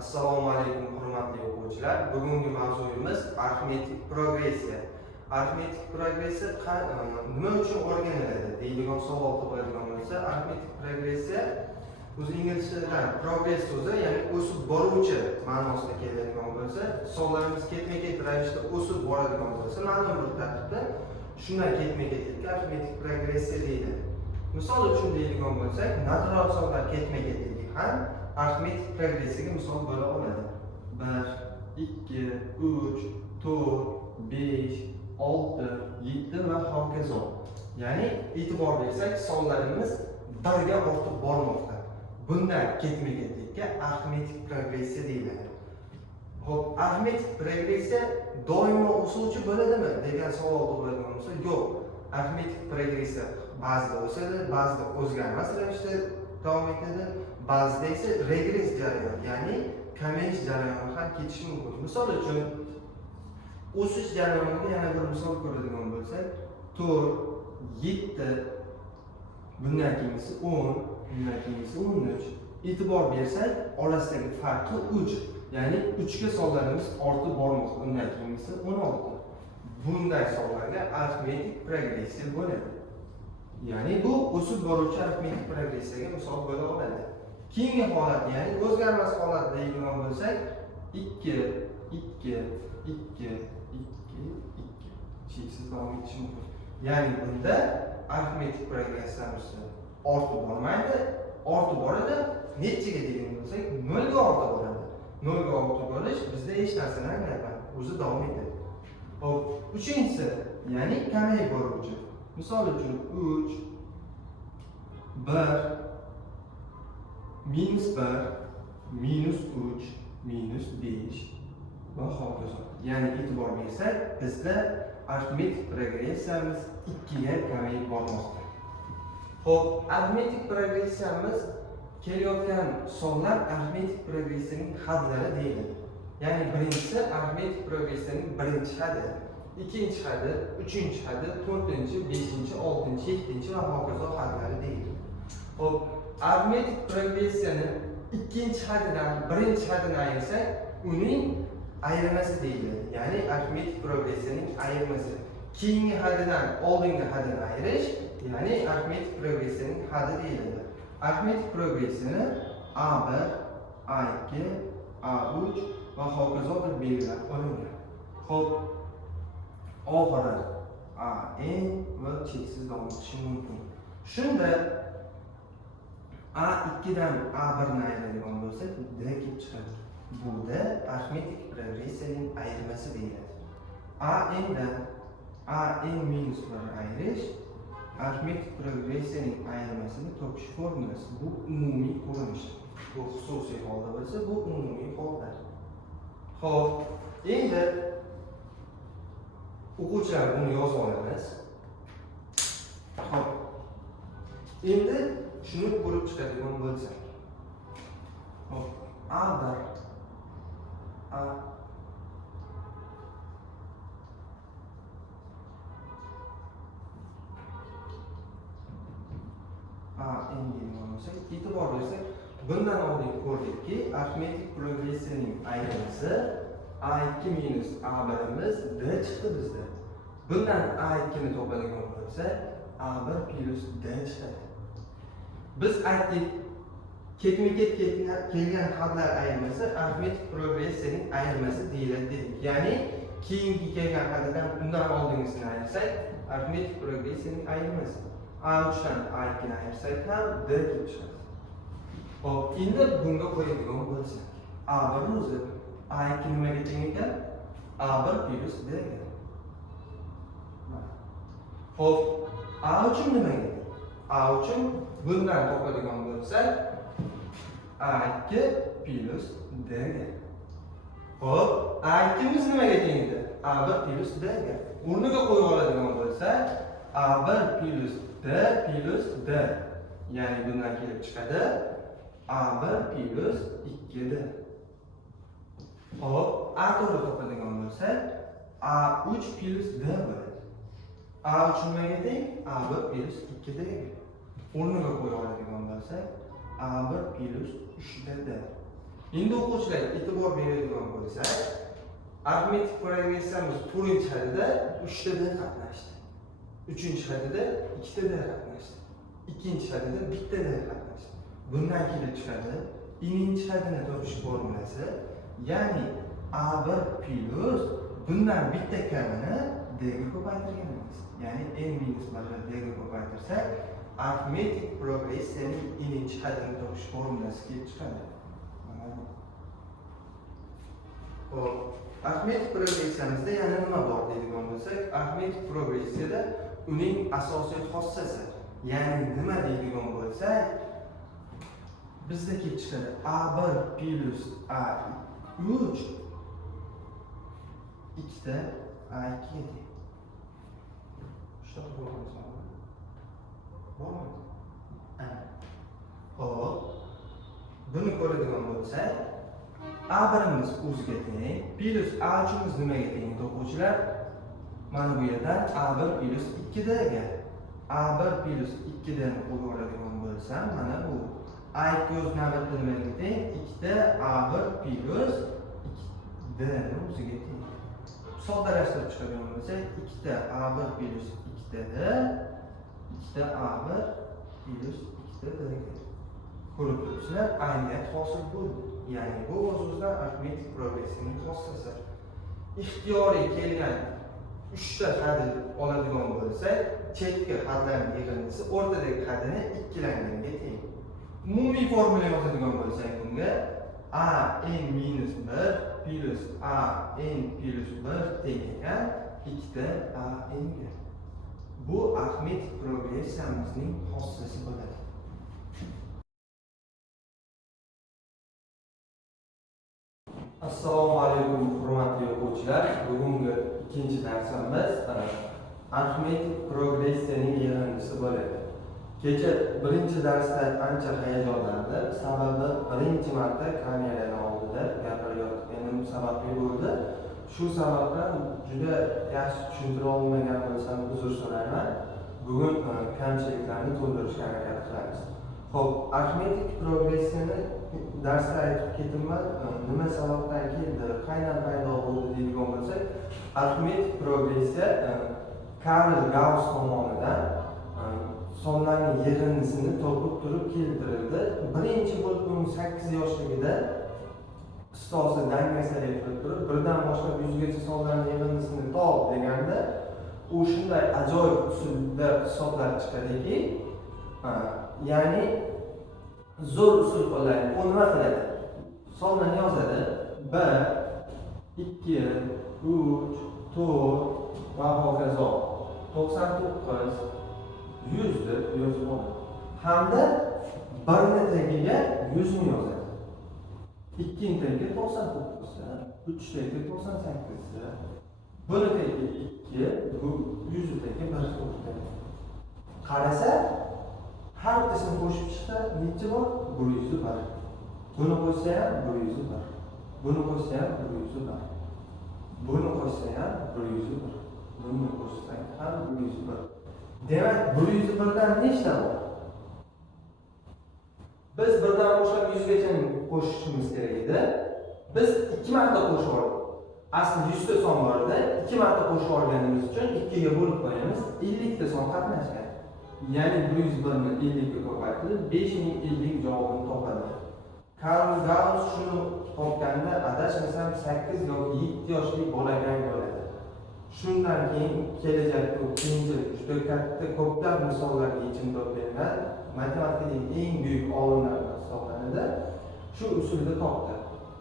Assalomu alaykum hurmatli o'quvchilar. Bugungi mavzuyimiz arifmetik progressiya. Arifmetik progressiya e, nima uchun o'rganiladi deydigan savol tug'iladigan bo'lsa, arifmetik progressiya o'zi inglizchadan progress so'zi, ya'ni o'sib boruvchi ma'nosida keladigan bo'lsa, sonlarimiz ketma-ket ravishda o'sib boradigan bo'lsa, ma'lum bir tartibda shundan ketma-ketlikka arifmetik progressiya deyiladi. Misol uchun deydigan bo'lsak, natural sonlar ketma-ketligi ham arifmetik progressiyaga misol bo'la oladi. 1, 2, 3, 4, 5, 6, 7 va hokazo. Ya'ni e'tibor bersak, sonlarimiz birga ortib bormoqda. Bunday ketma-ketlikka arifmetik progressiya deyiladi. Xo'p, arifmetik progressiya doimo o'suvchi bo'ladimi degan savol tug'iladigan bo'lsa, yo'q. Arifmetik progressiya ba'zida o'sadi, ba'zida o'zgarmas ravishda davom etadi, ba'zida esa regress jarayon, ya'ni kamayish jarayoni ham ketishi mumkin. Misol uchun, o'sish jarayonida yana bir misol ko'radigan bo'lsak, 4, 7, bundan keyingisi 10, bundan keyingisi 13. E'tibor bersak, orasidagi farqi 3. Ya'ni 3 ga sonlarimiz ortib bormoqda. Undan keyingisi 16. Bunday sonlarga arifmetik progressiya bo'ladi. Ya'ni bu o'sib boruvchi arifmetik progressiyaga misol bo'la oladi. Keyingi holat, ya'ni o'zgarmas holat deydigan bo'lsak, 2, 2, 2, 2, 2 cheksiz davom etishi mumkin. Ya'ni bunda arifmetik progressiyamiz ortib bormaydi, ortib boradi, nechiga degan bo'lsak, 0 ga ortib boradi. 0 ga ortib borish bizda hech narsani anglatmaydi, o'zi davom etadi. Hop, uchinchisi, ya'ni kamayib boruvchi. Misol uchun 3 1 minus 1 minus 3 minus 5 va hokazo. Ya'ni e'tibor bersak, bizda arifmetik progressiyamiz 2 ga kamayib bormoqda. Xo'p, arifmetik progressiyamiz kelayotgan sonlar arifmetik progressiyaning hadlari deyiladi. Ya'ni birinchisi arifmetik progressiyaning birinchi hadi, ikkinchi hadi, uchinchi hadi, to'rtinchi, beshinchi, oltinchi, yettinchi va hokazo hadlari deyiladi. Xo'p, arifmetik progressiyani ikkinchi hadidan birinchi hadini ayirsak, uning ayirmasi deyiladi. Ya'ni arifmetik progressiyaning ayirmasi. Keyingi hadidan oldingi haddini ayirish, ya'ni arifmetik progressiyaning hadi deyiladi. Arifmetik progressiyani a bir a ikki a uch va hokazo deb belgilab olingan. ho'p oxiri a n va cheksiz davom etishi mumkin. Shunda A2 dan A1 ni ayiradigan bo'lsak, D kelib chiqadi. Bu da arifmetik progressiyaning ayirmasi deyiladi. AN dan AN minus 1 ayirish arifmetik progressiyaning ayirmasini topish formulasi. Bu umumiy ko'rinish. Bu xususiy holda bo'lsa, bu umumiy holda. Xo'p, endi o'quvchilar buni yozib olamiz. Xo'p. Shuni ko'rib chiqadigan bo'lsak. Xo'p, A1 A A endi deydigan bo'lsak, e'tibor bersak, bundan oldin ko'rdikki, arifmetik progressiyaning ayrimasi A2 minus A1imiz D chiqdi bizda. Bundan A2 ni topadigan bo'lsak, A1 plyus D chiqadi. Biz aytdik, ketma-ket kelgan hadlar ayirmasi arifmetik progressiyaning ayirmasi deyiladi dedik. Ya'ni keyingi kelgan hadidan undan oldingisini ayirsak, arifmetik progressiyaning ayirmasi. A3 dan A2 ni ayirsak ham D kelib chiqadi. Hop, endi bunga qo'yadigan bo'lsak, A1 o'zi A2 nimaga teng ekan? A1 plus D ga. Hop, A3 nimaga teng? A3 bundan topadigan bo'lsak, A2 plus D ga. Hop, A2 miz nimaga teng edi? A1 plus D ga. O'rniga qo'yib oladigan bo'lsak, A1 plus D plus D. Ya'ni bundan kelib chiqadi A1 plus 2D. Hop, A4 topadigan bo'lsak, A3 plus D bo'ladi. A3 nimaga teng? A1 plus 2D ga. O'rniga qo'ya oladigan bo'lsak, A1 plus 3D. endi o'quvchilar e'tibor beradigan bo'lsak arifmetik progressiyamiz to'rtinchi hadida uchtada qatnashdi uchinchi hadida ikkitada qatnashdi ikkinchi hadida bittada qatnashdi bundan kelib chiqadi ininchi hadini topish formulasi ya'ni a bir plyus bundan bitta kamini d ga ko'paytirganimiz ya'ni n minus birni d ga ko'paytirsak arifmetik progressiyaning ininchi hadini topish formulasi kelib chiqadi Mana bu. Hop, arifmetik progressiyamizda yana nima bor deydigan bo'lsak arifmetik progressiyada uning asosiy xossasi ya'ni nima deydigan bo'lsak bizda kelib chiqadi. A bir plyus a uch. Ikkita a ikkiga teng Xo'p. Buni ko'radigan bo'lsak, A birimiz o'ziga teng, plyus A uchimiz nimaga teng o'quvchilar? Mana bu yerdan A1 plyus 2 A A1 plyus 2 dan oladigan bo'lsam, mana bu A2 o'z navbatida nimaga teng? 2 A1 plyus 2 d ni o'ziga teng. Soddalashtirib chiqadigan bo'lsak, 2 A1 plyus 2 d 2 A1 plyus 2 d ko'rib turibsizlar ayniyat hosil bo'ldi ya'ni bu o'z o'zidan arifmetik progressining xossasi ixtiyoriy kelgan uchta hadni oladigan bo'lsak chetki hadlarni yig'indisi o'rtadagi hadini ikkilanganiga teng umumiy formula yozadigan bo'lsak bunga a n minus bir plyus a n plyus bir teng ekan ikkita a n ga bu arifmetik progressiyamizning xossasi bo'ladi. Assalomu alaykum hurmatli o'quvchilar. Bugungi ikkinchi darsimiz e, arifmetik progressiyaning yig'indisi bo'ladi. Kecha birinchi darsda ancha hayajonlandim. Sababi birinchi marta kamerani oldida gapirayotganim sababli bo'ldi. Shu sababdan juda yaxshi tushuntira olmagan bo'lsam uzr so'rayman. Bugun e, kamchiliklarni to'ldirishga harakat qilamiz. Ho'p arifmetik progressiyani darsda aytib ketyapman e, nima sababdan keldi? Qayerdan paydo bo'ldi deydigan bo'lsak arifmetik progressiya e, karl gaus tomonidan sonlarning yig'indisini topib turib keltirildi. Birinchi bo'lib u sakkiz yoshligida ustozi dangasa turib turib birdan boshlab yuzgacha sonlarni yig'indisini top deganda u shunday ajoyib usulda hisoblab chiqadiki ya'ni zo'r usul qo'llaydi u nima qiladi? Sonlarni yozadi. Bir ikki uch to'rt va hokazo. To'qson to'qqiz yuz deb yozib oladi. Hamda birni tagiga yuzni yozadi? Ikki tagiga to'qson to'qqizni uch tagiga to'qson sakkizni bir tagi ikki bu yuz tagi bir qo'shadi qarasa har bittasini qo'shib chiqsa nechi bor? Bir yuzi bir. Buni qo'shsa ham bir yuzi bir. Buni qo'shsa ham bir yuzi bir. Buni qo'shsa ham bir yuzi bir. Buni qo'shsang ham bir yuzi bir. Demak bir yuzi birdan nechta bor? Biz birdan boshlab yuzgacha qo'shishimiz kerak edi. Biz ikki marta qo'shib yubordik asli yuzta son bor edi. Ikki marta qo'shib yuborganimiz uchun ikkiga bo'lib qo'yamiz. Ellikta son qatnashgan. Ya'ni bir yuz birni ellikka ko'paytirib besh ming ellik javobini topadi karl gaus shuni topganda adashmasam sakkiz yoki yetti yoshli bolakay bo'ladi. Shundan keyin kelajakda keyinchalik juda katta ko'plab misollarga yechim topganlar matematikadagi eng buyuk olimlardan hisoblanadi shu usulda topdi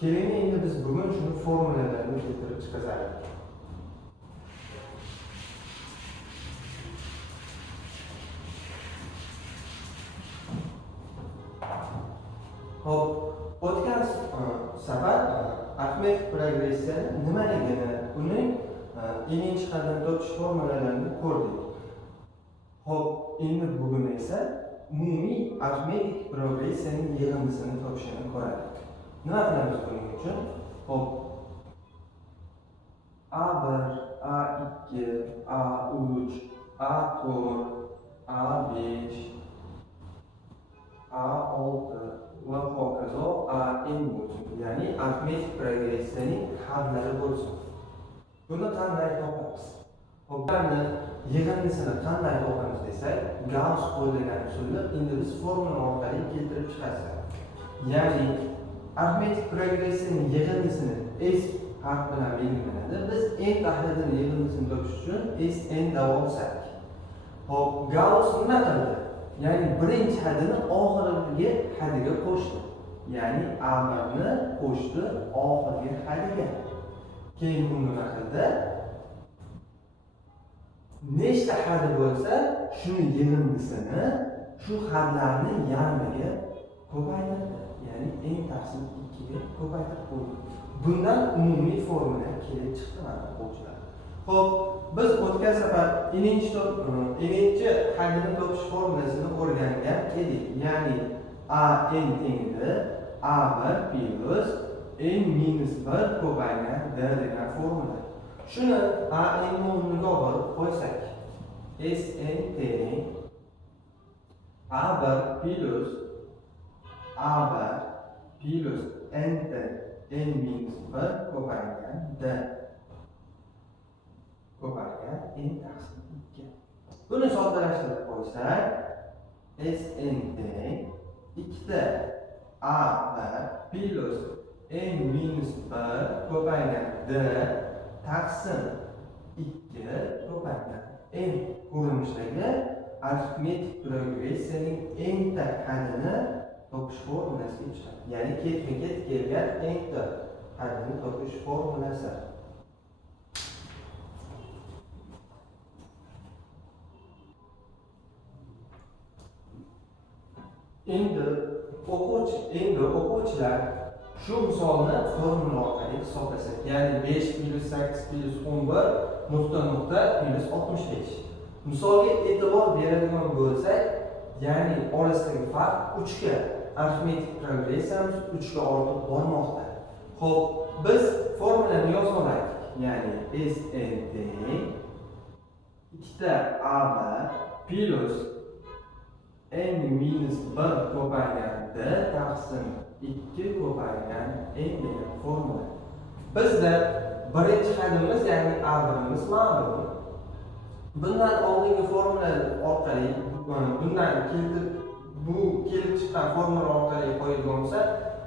keling endi biz bugun shuni formulalarni keltirib chiqazaylik ko'rdik ho'p endi bugun esa umumiy arifmetik progressiyaning yig'indisini topishini ko'radik nima qilamiz buning uchun? Ho'p a bir a ikki a uch a to'rt a besh a olti va hokazo a n bo'lsin. Ya'ni arifmetik progressiyaning hamlari bo'lsin. Buni qanday topamiz? Yig'indisini qanday topamiz desak gauss qo'llagan usulni endi biz formula orqali keltirib chiqasiz ya'ni arifmetik progressiyaning yig'indisini s harf bilan belgilanadi. Biz n tahlilini yig'indisini topish uchun s n deb olsak hop gauss nima qildi? Ya'ni birinchi hadini oxirgi hadiga qo'shdi. Ya'ni a qo'shdi oxirgi hadiga. Keyin u nima qildi? Nechta hadi bo'lsa shuni yig'indisini shu hadlarni yarmiga ko'paytirdi. Ya'ni eng taqsim ikkiga ko'paytirib qo'ydi bundan umumiy formula kelib chiqdi mana o'quvchilar. Ho'p biz o'tgan safar ininchi ininchi hadini topish formulasini o'rgangan edik ya'ni a n tengli a bir plyus n minus bir ko'paygan d degan formula. Shuni a n o'rniga olib qo'ysak s n teng a bir plyus a bir plyus n n minus bir ko'paygan d. Ko'paygan n taqsim ikki. Buni soddalashtirib qo'ysak s n teng ikkita a bir plyus n minus bir ko'paygan d. taqsim ikki ko'paygan n ko'rinishdagi arifmetik progressiyaning engta hadini topish formulasiga chiqadi ya'ni ketma ket kelgan engta hadini topish formulasi. Endi o'quvchi endi o'quvchilar shu misolni formula orqali hisoblasak ya'ni besh plyus sakkiz plyus o'n bir nuqta nuqta plyus oltmish besh. Misolga e'tibor beradigan bo'lsak ya'ni orasidagi farq uchga arifmetik progressiyamiz uchga ortib bormoqda. Ho'p biz formulani yoza olaylik ya'ni s n teng ikkita a bir plyus n minus bir ko'paygan d taqsim ikki ko'paygan n degan formula bizda birinchi hadimiz ya'ni a birimiz ma'lum. Bundan oldingi formula orqali bundan keltirib bu kelib chiqqan formula orqali qo'yilgan bo'lsa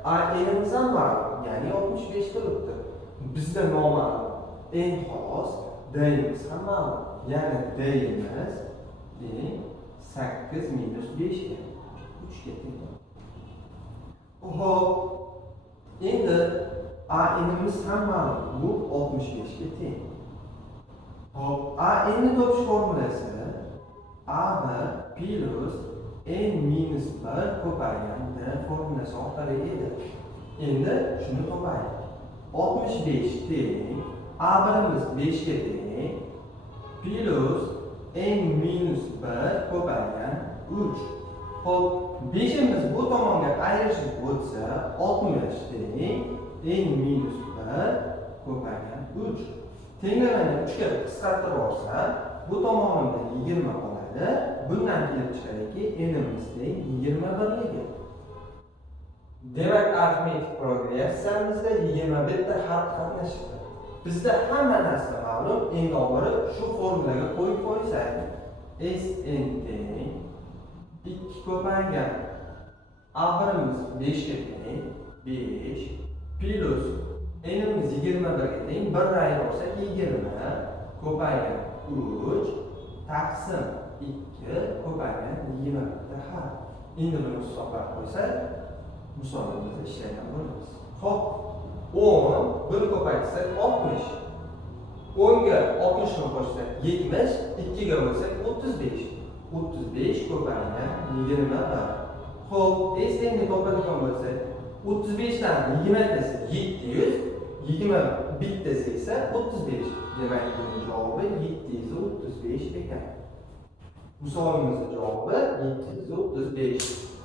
a nimiz ham ma'lum ya'ni oltmish besh turibdi bizda noma'lum. N xolos dimiz ham ma'lum. Ya'ni dimiz teng sakkiz minus beshga uchga teng hop endi a nimiz ham ma'lum bu oltmish beshga teng hop. A nni topish formulasi a bir plyus n minus bir ko'paygan d formulasi orqali edi. Endi shuni topaylik oltmish besh teng. A birimiz beshga teng plyus n minus 1 ko'paygan 3. Xo'p, 5 imiz bu tomonga ayrishib o'tsa, 60 teng n minus 1 ko'paygan 3. Tenglamani 3 ga qisqartirib olsam, bu tomonimda 20 qoladi. Bundan kelib chiqadiki, n imiz teng 21 ligi. Demak, arifmetik progressiyamizda 21 ta harf qatnashadi. Bizda hamma narsa ma'lum. Eng olib shu formulaga qo'yib qo'ysak s n teng ikki ko'paygan a birimiz beshga teng besh. Plyus nimiz yigirma birga teng bir ayirib olsak yigirma. Ko'paygan uch. Taqsim ikki. Ko'paygan yigirma bitta ha. Endi buni hisoblab qo'ysak misolimizda ishlagan bo'lamiz. Ho'p o'n buni ko'paytirsak oltmish. O'nga oltmishni qo'shsak yetmish ikkiga bo'lsak o'ttiz besh. O'ttiz besh ko'paygan yigirma bir ho'p esni topadigan bo'lsak o'ttiz beshdan yigirma desa yetti yuz yigirma bittasi esa o'ttiz besh demak buni javobi yetti yuz o'ttiz besh ekan. Misolimizni javobi yetti yuz o'ttiz besh.